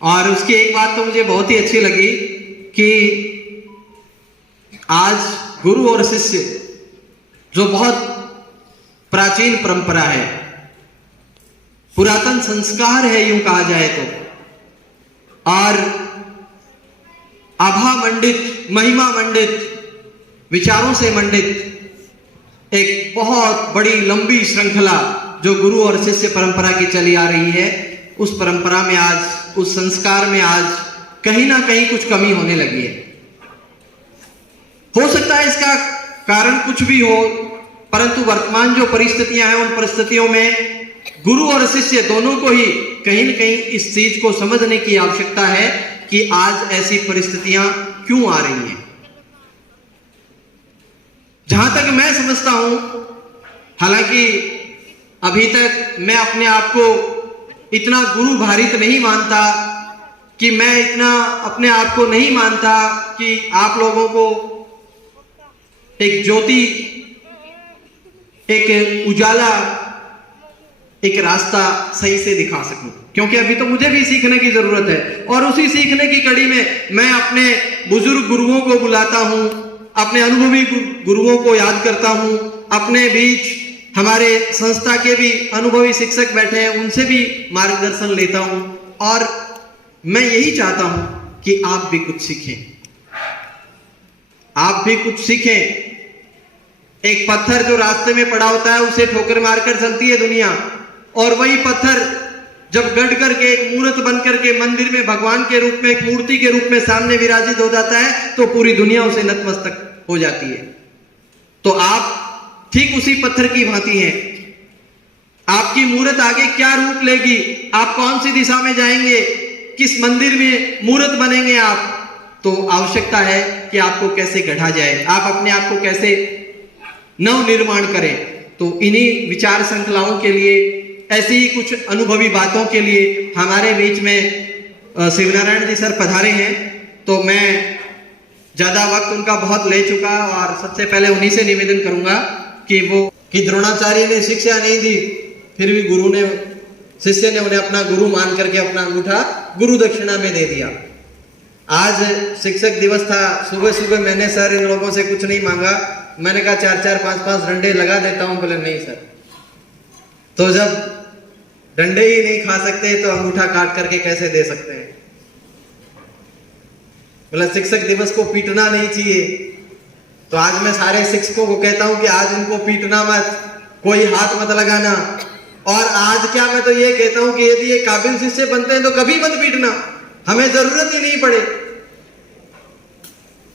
और उसकी एक बात तो मुझे बहुत ही अच्छी लगी कि आज गुरु और शिष्य जो बहुत प्राचीन परंपरा है, पुरातन संस्कार है यूं कहा जाए तो, और आभा मंडित, महिमा मंडित, विचारों से मंडित एक बहुत बड़ी लंबी श्रृंखला जो गुरु और शिष्य परंपरा की चली आ रही है, उस परंपरा में आज, उस संस्कार में आज कहीं ना कहीं कुछ कमी होने लगी है। हो सकता है इसका कारण कुछ भी हो, परंतु वर्तमान जो परिस्थितियां हैं उन परिस्थितियों में गुरु और शिष्य दोनों को ही कहीं न कहीं इस चीज को समझने की आवश्यकता है कि आज ऐसी परिस्थितियां क्यों आ रही हैं। जहां तक मैं समझता हूं, हालांकि अभी तक मैं अपने आप को इतना गुरु भारित नहीं मानता, कि मैं इतना अपने आप को नहीं मानता कि आप लोगों को एक ज्योति, एक उजाला, एक रास्ता सही से दिखा सकूं, क्योंकि अभी तो मुझे भी सीखने की जरूरत है। और उसी सीखने की कड़ी में मैं अपने बुजुर्ग गुरुओं को बुलाता हूं, अपने अनुभवी गुरुओं को याद करता हूं, अपने बीच हमारे संस्था के भी अनुभवी शिक्षक बैठे हैं, उनसे भी मार्गदर्शन लेता हूं। और मैं यही चाहता हूं कि आप भी कुछ सीखें, आप भी कुछ सीखें। एक पत्थर जो रास्ते में पड़ा होता है उसे ठोकर मारकर चलती है दुनिया, और वही पत्थर जब गढ़ करके एक मूर्त बन करके मंदिर में भगवान के रूप में, एक मूर्ति के रूप में सामने विराजित हो जाता है तो पूरी दुनिया उसे नतमस्तक हो जाती है। तो आप ठीक उसी पत्थर की भांति हैं। आपकी मूर्त आगे क्या रूप लेगी, आप कौन सी दिशा में जाएंगे, किस मंदिर में मूर्त बनेंगे आप, तो आवश्यकता है कि आपको कैसे गढ़ा जाए, आप अपने आप को कैसे नव निर्माण करें। तो इन्हीं विचार श्रृंखलाओं के लिए, ऐसी ही कुछ अनुभवी बातों के लिए हमारे बीच में शिवनारायण जी सर पधारे हैं। तो मैं ज्यादा वक्त उनका बहुत ले चुका, और सबसे पहले उन्हीं से निवेदन करूंगा कि द्रोणाचार्य ने शिक्षा नहीं दी, फिर भी गुरु ने, शिष्य ने उन्हें अपना गुरु मान करके अपना अंगूठा गुरु दक्षिणा में दे दिया। आज शिक्षक दिवस था, सुबह सुबह मैंने सर इन लोगों से कुछ नहीं मांगा, मैंने कहा 4-4, 5-5 डंडे लगा देता हूं। बोले नहीं सर। तो जब डंडे ही नहीं खा सकते तो अंगूठा काट करके कैसे दे सकते हैं। बोला शिक्षक दिवस को पीटना नहीं चाहिए। तो आज मैं सारे शिक्षकों को कहता हूं कि आज इनको पीटना मत, कोई हाथ मत लगाना। और आज क्या, मैं तो ये कहता हूं कि यदि ये काबिल शिष्य बनते हैं तो कभी मत पीटना, हमें जरूरत ही नहीं पड़े।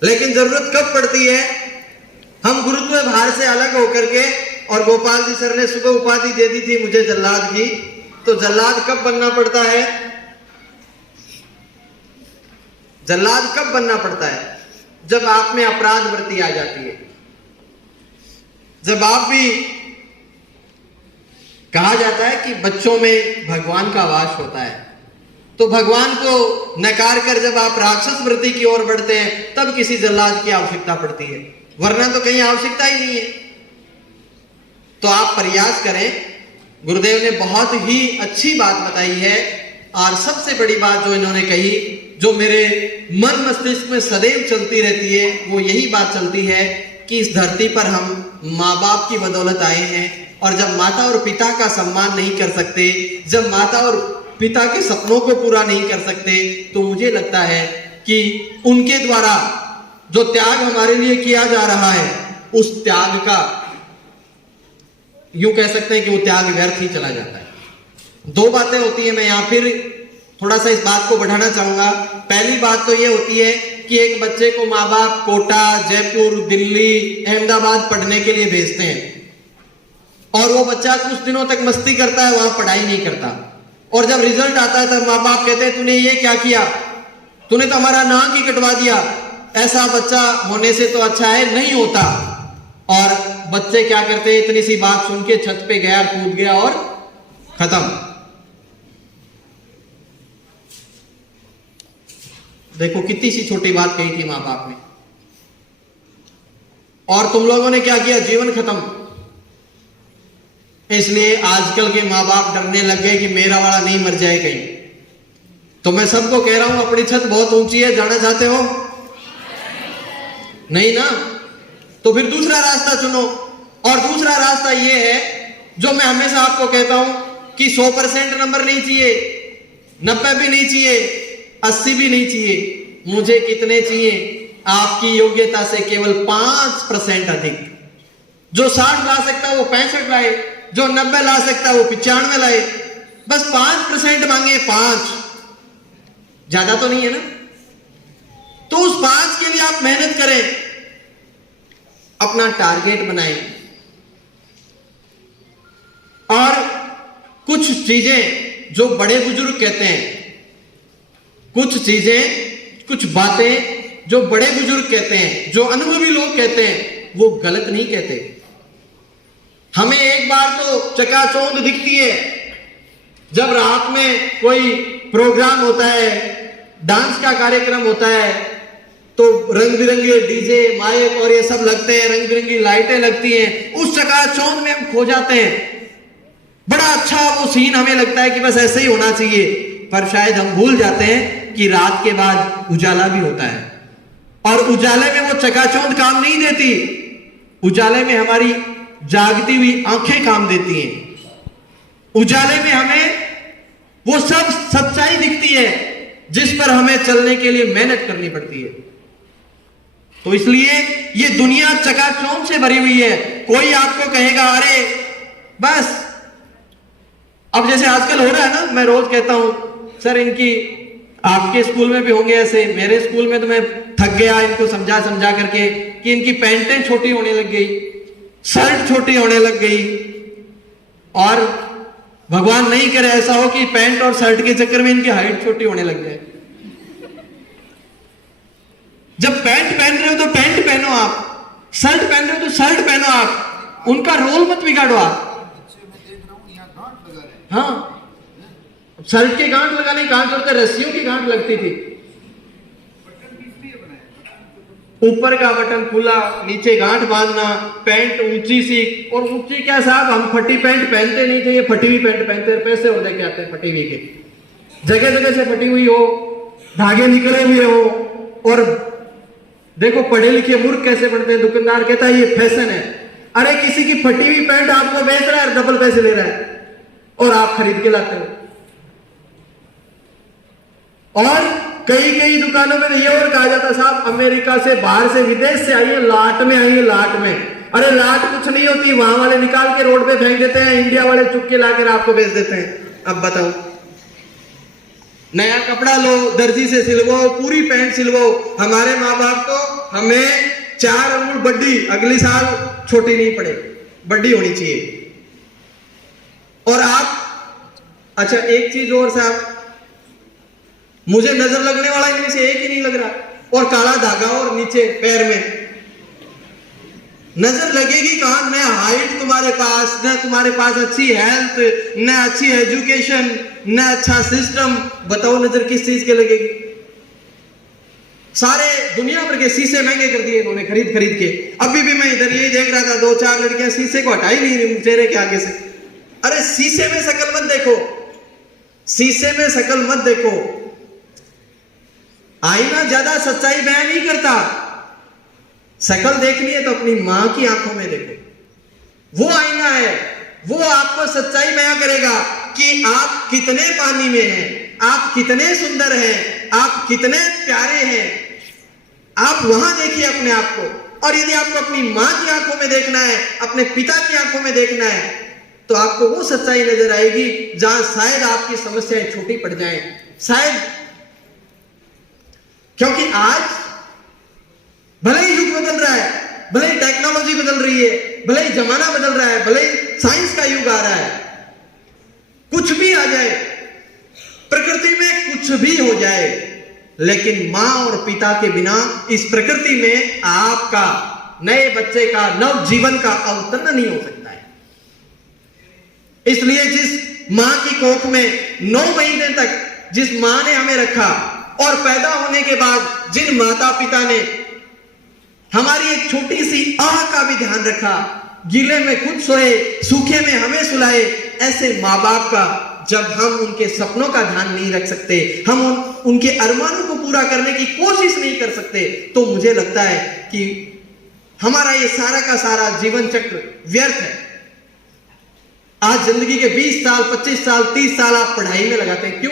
लेकिन जरूरत कब पड़ती है, हम गुरुत्व भार से अलग होकर के, और गोपाल जी सर ने सुबह उपाधि दे दी थी मुझे जल्लाद की, तो जल्लाद कब बनना पड़ता है, जल्लाद कब बनना पड़ता है, जब आप में अपराध वृत्ति आ जाती है, जब आप भी, कहा जाता है कि बच्चों में भगवान का वास होता है, तो भगवान को नकार कर जब आप राक्षस वृत्ति की ओर बढ़ते हैं तब किसी जल्लाद की आवश्यकता पड़ती है, वरना तो कहीं आवश्यकता ही नहीं है। तो आप प्रयास करें। गुरुदेव ने बहुत ही अच्छी बात बताई है, और सबसे बड़ी बात जो इन्होंने कही, जो मेरे मन मस्तिष्क में सदैव चलती रहती है, वो यही बात चलती है कि इस धरती पर हम माँ बाप की बदौलत आए हैं, और जब माता और पिता का सम्मान नहीं कर सकते, जब माता और पिता के सपनों को पूरा नहीं कर सकते, तो मुझे लगता है कि उनके द्वारा जो त्याग हमारे लिए किया जा रहा है, उस त्याग का, यूं कह सकते हैं कि वो त्याग व्यर्थ ही चला जाता है। दो बातें होती है, मैं यहां फिर थोड़ा सा इस बात को बढ़ाना चाहूंगा। पहली बात तो ये होती है कि एक बच्चे को माँ बाप कोटा, जयपुर, दिल्ली, अहमदाबाद पढ़ने के लिए भेजते हैं, और वो बच्चा कुछ दिनों तक मस्ती करता है, वहां पढ़ाई नहीं करता, और जब रिजल्ट आता है तब माँ बाप कहते हैं तूने ये क्या किया, तूने तो हमारा नाक ही कटवा दिया। ऐसा बच्चा होने से तो अच्छा है नहीं होता। और बच्चे क्या करते हैं, इतनी सी बात सुन के छत पे गया, कूद गया और खत्म। देखो कितनी सी छोटी बात कही थी माँ बाप ने, और तुम लोगों ने क्या किया, जीवन खत्म। इसलिए आजकल के माँ बाप डरने लग गए कि मेरा वाला नहीं मर जाए कहीं। तो मैं सबको कह रहा हूं अपनी छत बहुत ऊंची है, जाना चाहते हो? नहीं ना? तो फिर दूसरा रास्ता चुनो। और दूसरा रास्ता ये है जो मैं हमेशा आपको कहता हूं कि 100% नंबर नहीं चाहिए, 90 भी नहीं चाहिए, 80 भी नहीं चाहिए। मुझे कितने चाहिए? आपकी योग्यता से केवल 5% अधिक। जो 60 ला सकता है वो 65 लाए, जो 90 ला सकता है वो 95 लाए। बस 5% मांगे, 5, ज्यादा तो नहीं है ना? तो उस 5 के लिए आप मेहनत करें, अपना टारगेट बनाएं। और कुछ चीजें जो बड़े बुजुर्ग कहते हैं, कुछ चीजें, कुछ बातें जो बड़े बुजुर्ग कहते हैं, जो अनुभवी लोग कहते हैं, वो गलत नहीं कहते। हमें एक बार तो चकाचौंध दिखती है जब रात में कोई प्रोग्राम होता है, डांस का कार्यक्रम होता है, तो रंग बिरंगे डीजे, माइक और ये सब लगते हैं, रंग बिरंगी लाइटें लगती हैं। उस चकाचौंध में हम खो जाते हैं। बड़ा अच्छा वो सीन हमें लगता है कि बस ऐसे ही होना चाहिए, पर शायद हम भूल जाते हैं कि रात के बाद उजाला भी होता है। और उजाले में वो चकाचौंध काम नहीं देती, उजाले में हमारी जागती हुई आंखें काम देती हैं। उजाले में हमें वो सब सच्चाई दिखती है जिस पर हमें चलने के लिए मेहनत करनी पड़ती है। तो इसलिए ये दुनिया चकाचौंध से भरी हुई है। कोई आपको कहेगा अरे बस, अब जैसे आजकल हो रहा है ना, मैं रोज कहता हूं सर इनकी, आपके स्कूल में भी होंगे ऐसे, मेरे स्कूल में तो मैं थक गया इनको समझा समझा करके कि इनकी पैंटें छोटी होने लग गई, शर्ट छोटी होने लग गई। और भगवान नहीं करे ऐसा हो कि पैंट और शर्ट के चक्कर में इनकी हाइट छोटी होने लग जाए। जब पैंट पहन रहे हो तो पैंट पहनो आप, शर्ट पहन रहे हो तो शर्ट पहनो आप, उनका रोल मत बिगाड़ो आप। हाँ, शर्ट के गांठ लगाने कहां जरूरत है? रस्सियों की गांठ लगती थी। ऊपर का बटन खुला, नीचे गांठ बांधना, पैंट ऊंची सी। और ऊंची क्या साहब, हम फटी पैंट पहनते नहीं थे, ये फटी हुई पैंट पहनते हैं। पैसे और लेके आते हैं फटी हुई के, जगह जगह से फटी हुई हो, धागे निकले हुए हो। और देखो पढ़े लिखे मूर्ख कैसे पढ़ते हैं। दुकानदार कहता है ये फैशन है। अरे किसी की फटी हुई पैंट आपको बेच रहा है, डबल पैसे ले रहा है, और आप खरीद के लाते हो। और कई कई दुकानों में ये और कहा जाता है साहब अमेरिका से, बाहर से, विदेश से आई है, लाट में आई है, लाट में। अरे लाट कुछ नहीं होती, वहां वाले निकाल के रोड पे फेंक देते हैं, इंडिया वाले चुप के लाकर आपको बेच देते हैं। अब बताओ, नया कपड़ा लो, दर्जी से सिलवाओ, पूरी पैंट सिलवाओ। हमारे माँ बाप तो हमें 4 अंगुल बड्डी, अगली साल छोटी नहीं पड़े, बड्डी होनी चाहिए। और आप, अच्छा एक चीज और साहब, मुझे नजर लगने वाला इनमें से एक ही नहीं लग रहा, और काला धागा और नीचे पैर में। नजर लगेगी कहां? न हाइट तुम्हारे पास, न तुम्हारे पास अच्छी हेल्थ, न अच्छी एजुकेशन, न अच्छा सिस्टम। बताओ नजर किस चीज के लगेगी? सारे दुनिया भर के शीशे महंगे कर दिए इन्होंने, खरीद खरीद के। अभी भी मैं इधर यही देख रहा था, 2-4 लड़कियां शीशे को हटा ही नहीं चेहरे के आगे से। अरे शीशे में शक्ल मत देखो, शीशे में शक्ल मत देखो। आईना ज्यादा सच्चाई बयान नहीं करता। शक्ल देखनी है तो अपनी मां की आंखों में देखो, वो आईना है, वो आपको सच्चाई बयां करेगा कि आप कितने पानी में हैं, आप कितने सुंदर हैं, आप कितने प्यारे हैं। आप वहां देखिए अपने आप को। और यदि आपको अपनी मां की आंखों में देखना है, अपने पिता की आंखों में देखना है, तो आपको वो सच्चाई नजर आएगी जहां शायद आपकी समस्याएं छोटी पड़ जाएं, शायद। क्योंकि आज भले ही युग बदल रहा है, भले ही टेक्नोलॉजी बदल रही है, भले ही जमाना बदल रहा है, भले ही साइंस का युग आ रहा है, कुछ भी आ जाए, प्रकृति में कुछ भी हो जाए, लेकिन मां और पिता के बिना इस प्रकृति में आपका, नए बच्चे का, नव जीवन का अवतरण नहीं हो सकता है। इसलिए जिस मां की कोख में 9 महीने तक जिस मां ने हमें रखा, और पैदा होने के बाद जिन माता पिता ने हमारी एक छोटी सी आह का भी ध्यान रखा, गीले में खुद सोए, सूखे में हमें सुलाए, ऐसे माँ बाप का जब हम उनके सपनों का ध्यान नहीं रख सकते, हम उनके अरमानों को पूरा करने की कोशिश नहीं कर सकते, तो मुझे लगता है कि हमारा ये सारा का सारा जीवन चक्र व्यर्थ है। आज जिंदगी के 20 साल, 25 साल, 30 साल आप पढ़ाई में लगाते हैं, क्यों?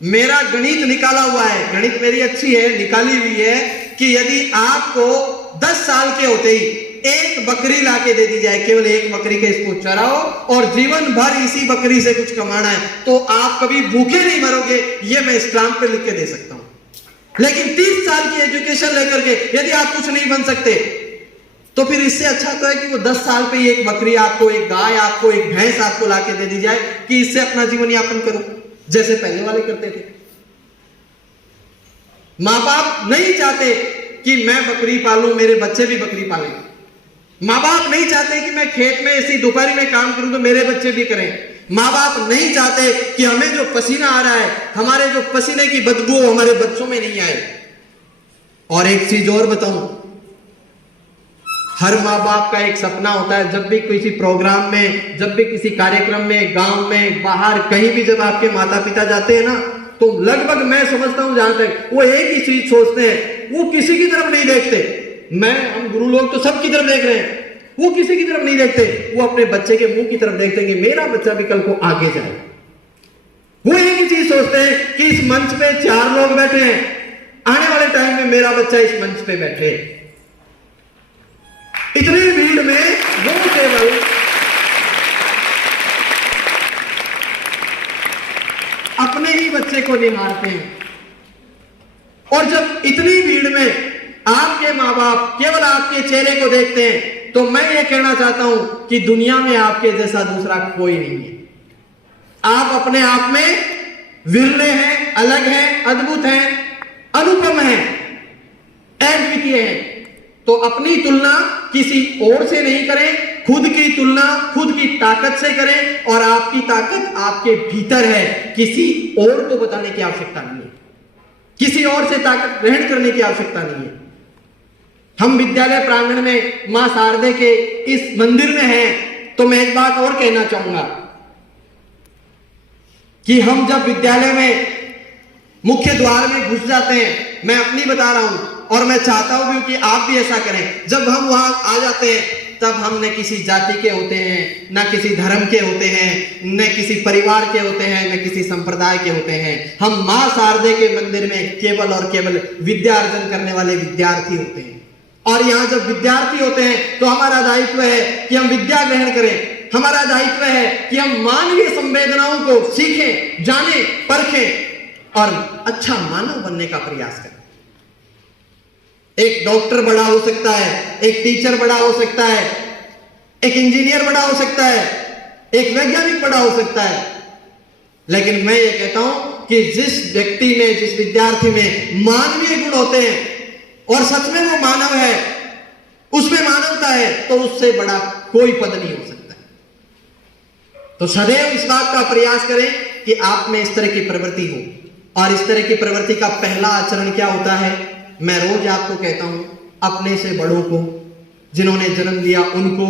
मेरा गणित निकाला हुआ है, गणित मेरी अच्छी है, निकाली हुई है कि यदि आपको 10 साल के होते ही एक बकरी लाके दे दी जाए, केवल एक बकरी के इसको चराओ और जीवन भर इसी बकरी से कुछ कमाना है, तो आप कभी भूखे नहीं मरोगे, ये मैं स्टाम्प पे लिख के दे सकता हूं। लेकिन 30 साल की एजुकेशन लेकर के यदि आप कुछ नहीं बन सकते, तो फिर इससे अच्छा तो है कि वो 10 साल पे एक बकरी आपको, एक गाय आपको, एक भैंस आपको लाके दे दी जाए कि इससे अपना जीवन यापन करो, जैसे पहले वाले करते थे। मां बाप नहीं चाहते कि मैं बकरी पालूं, मेरे बच्चे भी बकरी पालें। मां बाप नहीं चाहते कि मैं खेत में ऐसी दोपहरी में काम करूं तो मेरे बच्चे भी करें। मां बाप नहीं चाहते कि हमें जो पसीना आ रहा है, हमारे जो पसीने की बदबू हमारे बच्चों में नहीं आए। और एक चीज और बताऊं, हर माँ बाप का एक सपना होता है, जब भी किसी प्रोग्राम में, जब भी किसी कार्यक्रम में, गांव में, बाहर कहीं भी जब आपके माता पिता जाते हैं ना, तो लगभग मैं समझता हूं जहां तक वो एक ही चीज सोचते हैं, वो किसी की तरफ नहीं देखते। हम गुरु लोग तो सबकी तरफ देख रहे हैं, वो किसी की तरफ नहीं देखते, वो अपने बच्चे के मुंह की तरफ देखते हैं कि मेरा बच्चा भी कल को आगे जाए। वो एक ही चीज सोचते हैं कि इस मंच पे 4 लोग बैठे हैं, आने वाले टाइम में मेरा बच्चा इस मंच पे बैठे। इतनी भीड़ में वो केवल अपने ही बच्चे को निहारते हैं। और जब इतनी भीड़ में आपके मां बाप केवल आपके चेहरे को देखते हैं, तो मैं ये कहना चाहता हूं कि दुनिया में आपके जैसा दूसरा कोई नहीं है। आप अपने आप में विरले हैं, अलग हैं, अद्भुत हैं, अनुपम हैं, अद्वितीय हैं। तो अपनी तुलना किसी और से नहीं करें, खुद की तुलना खुद की ताकत से करें, और आपकी ताकत आपके भीतर है, किसी और को बताने की आवश्यकता नहीं है, किसी और से ताकत ग्रहण करने की आवश्यकता नहीं है। हम विद्यालय प्रांगण में मां शारदे के इस मंदिर में हैं, तो मैं एक बात और कहना चाहूंगा कि हम जब विद्यालय में मुख्य द्वार में घुस जाते हैं, मैं अपनी बता रहा हूं और मैं चाहता हूं कि आप भी ऐसा करें। जब हम वहां आ जाते हैं, तब हम न किसी जाति के होते हैं, न किसी धर्म के होते हैं, न किसी परिवार के होते हैं, न किसी संप्रदाय के होते हैं। हम मां शारदे के मंदिर में केवल और केवल विद्या अर्जन करने वाले विद्यार्थी होते हैं। और यहाँ जब विद्यार्थी होते हैं, तो हमारा दायित्व है कि हम विद्या ग्रहण करें। हमारा दायित्व है कि हम मानवीय संवेदनाओं को सीखें, जानें, परखें और अच्छा मानव बनने का प्रयास करें। एक डॉक्टर बड़ा हो सकता है, एक टीचर बड़ा हो सकता है, एक इंजीनियर बड़ा हो सकता है, एक वैज्ञानिक बड़ा हो सकता है, लेकिन मैं ये कहता हूं कि जिस व्यक्ति में, जिस विद्यार्थी में मानवीय गुण होते हैं और सच में वो मानव है, उसमें मानवता है, तो उससे बड़ा कोई पद नहीं हो सकता। तो सदैव इस बात का प्रयास करें कि आप में इस तरह की प्रवृत्ति हो। और इस तरह की प्रवृत्ति का पहला आचरण क्या होता है? मैं रोज आपको कहता हूं, अपने से बड़ों को, जिन्होंने जन्म दिया उनको,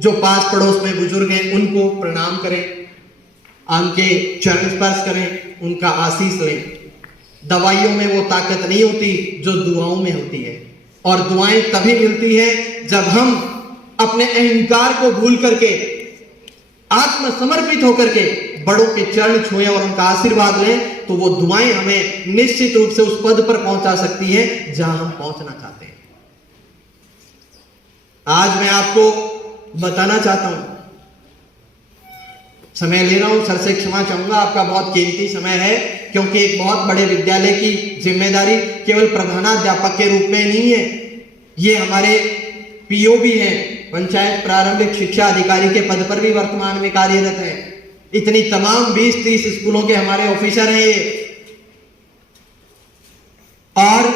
जो पास पड़ोस में बुजुर्ग हैं उनको प्रणाम करें, उनके चरण स्पर्श करें, उनका आशीष लें। दवाइयों में वो ताकत नहीं होती जो दुआओं में होती है, और दुआएं तभी मिलती है जब हम अपने अहंकार को भूल करके, आत्मसमर्पित होकर के बड़ों के चरण छुएं और उनका आशीर्वाद लें। तो वो दुआएं हमें निश्चित रूप से उस पद पर पहुंचा सकती हैं जहां हम पहुंचना चाहते हैं। आज मैं आपको बताना चाहता हूं, समय ले रहा हूं, सर से क्षमा चाहूंगा, आपका बहुत कीमती समय है, क्योंकि एक बहुत बड़े विद्यालय की जिम्मेदारी केवल प्रधानाध्यापक के रूप में नहीं है, ये हमारे पीओ भी हैं, पंचायत प्रारंभिक शिक्षा अधिकारी के पद पर भी वर्तमान में कार्यरत है। इतनी तमाम 20-30 स्कूलों के हमारे ऑफिसर हैं ये। और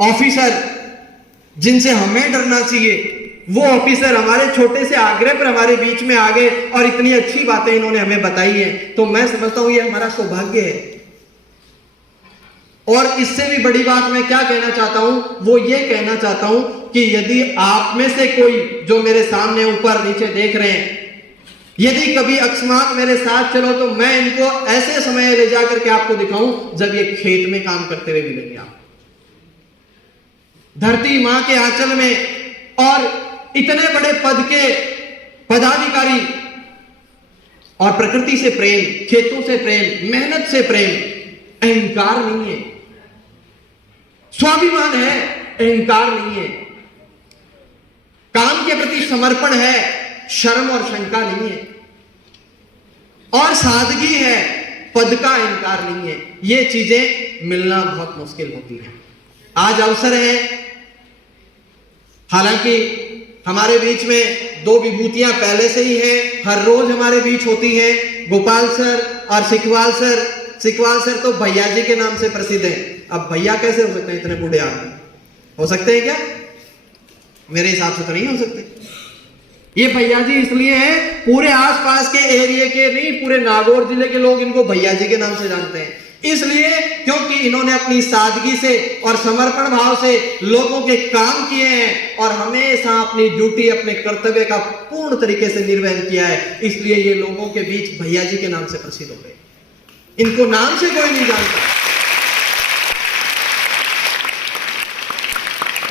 ऑफिसर जिनसे हमें डरना चाहिए, वो ऑफिसर हमारे छोटे से आग्रह पर हमारे बीच में आ गए और इतनी अच्छी बातें इन्होंने हमें बताई है। तो मैं समझता हूं ये हमारा सौभाग्य है। और इससे भी बड़ी बात मैं क्या कहना चाहता हूं, वो ये कहना चाहता हूं कि यदि आप में से कोई जो मेरे सामने ऊपर नीचे देख रहे हैं, यदि कभी अकस्मात मेरे साथ चलो तो मैं इनको ऐसे समय ले जाकर के आपको दिखाऊं जब ये खेत में काम करते हुए मिलेंगे आप, धरती मां के आंचल में। और इतने बड़े पद के पदाधिकारी, और प्रकृति से प्रेम, खेतों से प्रेम, मेहनत से प्रेम, अहंकार नहीं है, स्वाभिमान है, अहंकार नहीं है, काम के प्रति समर्पण है, शर्म और शंका नहीं है, और सादगी है, पद का अहंकार नहीं है। ये चीजें मिलना बहुत मुश्किल होती है। आज अवसर है, हालांकि हमारे बीच में दो विभूतियां पहले से ही हैं, हर रोज हमारे बीच होती हैं, गोपाल सर और सिकवाल सर। सिकवाल सर तो भैया जी के नाम से प्रसिद्ध हैं। अब भैया कैसे हो सकते हैं इतने बूढ़े आदमी? हो सकते हैं क्या? मेरे हिसाब से तो नहीं हो सकते। ये भैया जी इसलिए हैं, पूरे आसपास के एरिया के नहीं, पूरे नागौर जिले के लोग इनको भैया जी के नाम से जानते हैं। इसलिए क्योंकि इन्होंने अपनी सादगी से और समर्पण भाव से लोगों के काम किए हैं और हमेशा अपनी ड्यूटी, अपने कर्तव्य का पूर्ण तरीके से निर्वहन किया है। इसलिए ये लोगों के बीच भैया जी के नाम से प्रसिद्ध हो गए। इनको नाम से कोई नहीं जानता।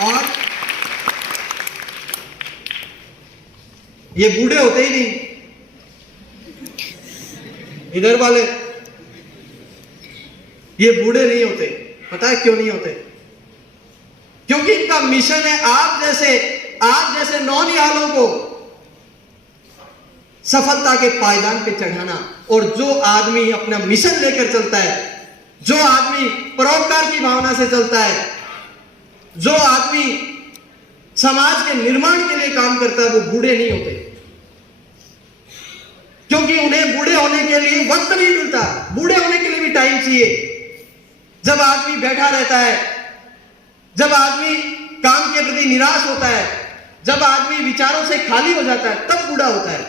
और ये बूढ़े होते ही नहीं, इधर वाले ये बूढ़े नहीं होते। पता है क्यों नहीं होते? क्योंकि इनका मिशन है आप जैसे नौनिहालों को सफलता के पायदान पे चढ़ाना। और जो आदमी अपना मिशन लेकर चलता है, जो आदमी परोपकार की भावना से चलता है, जो आदमी समाज के निर्माण के लिए काम करता है, वो बूढ़े नहीं होते। क्योंकि उन्हें बूढ़े होने के लिए वक्त नहीं मिलता। बूढ़े होने के लिए भी टाइम चाहिए। जब आदमी बैठा रहता है, जब आदमी काम के प्रति निराश होता है, जब आदमी विचारों से खाली हो जाता है, तब बूढ़ा होता है।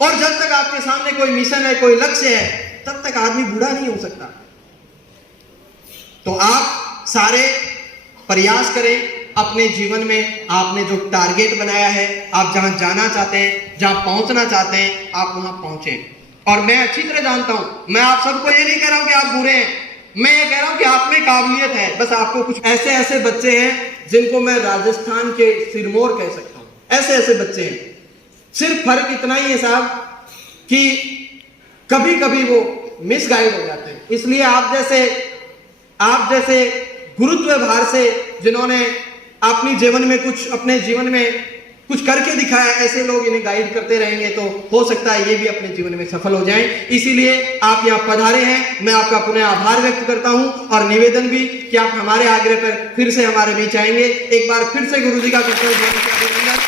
और जब तक आपके सामने कोई मिशन है, कोई लक्ष्य है, तब तक आदमी बूढ़ा नहीं हो सकता। तो आप सारे प्रयास करें अपने जीवन में। आपने जो टारगेट बनाया है, आप जहां जाना चाहते हैं, जहां पहुंचना चाहते हैं, आप वहां पहुंचे। और मैं अच्छी तरह जानता हूं, मैं आप सबको ये नहीं कह रहा हूं कि आप बुरे हैं, मैं ये कह रहा हूं कि आप में काबिलियत है। बस आपको कुछ ऐसे बच्चे हैं जिनको मैं राजस्थान के सिरमौर कह सकता हूं। ऐसे बच्चे हैं। सिर्फ फर्क इतना ही है साहब कि कभी कभी वो मिसगाइड हो जाते हैं। इसलिए आप जैसे गुरुत्व भार से जिन्होंने अपने जीवन में कुछ करके दिखाया, ऐसे लोग इन्हें गाइड करते रहेंगे तो हो सकता है ये भी अपने जीवन में सफल हो जाएं। इसीलिए आप यहाँ पधारे हैं, मैं आपका पुनः आभार व्यक्त करता हूं और निवेदन भी कि आप हमारे आग्रह पर फिर से हमारे बीच आएंगे। एक बार फिर से गुरुजी का कृतज्ञ अभिनंदन।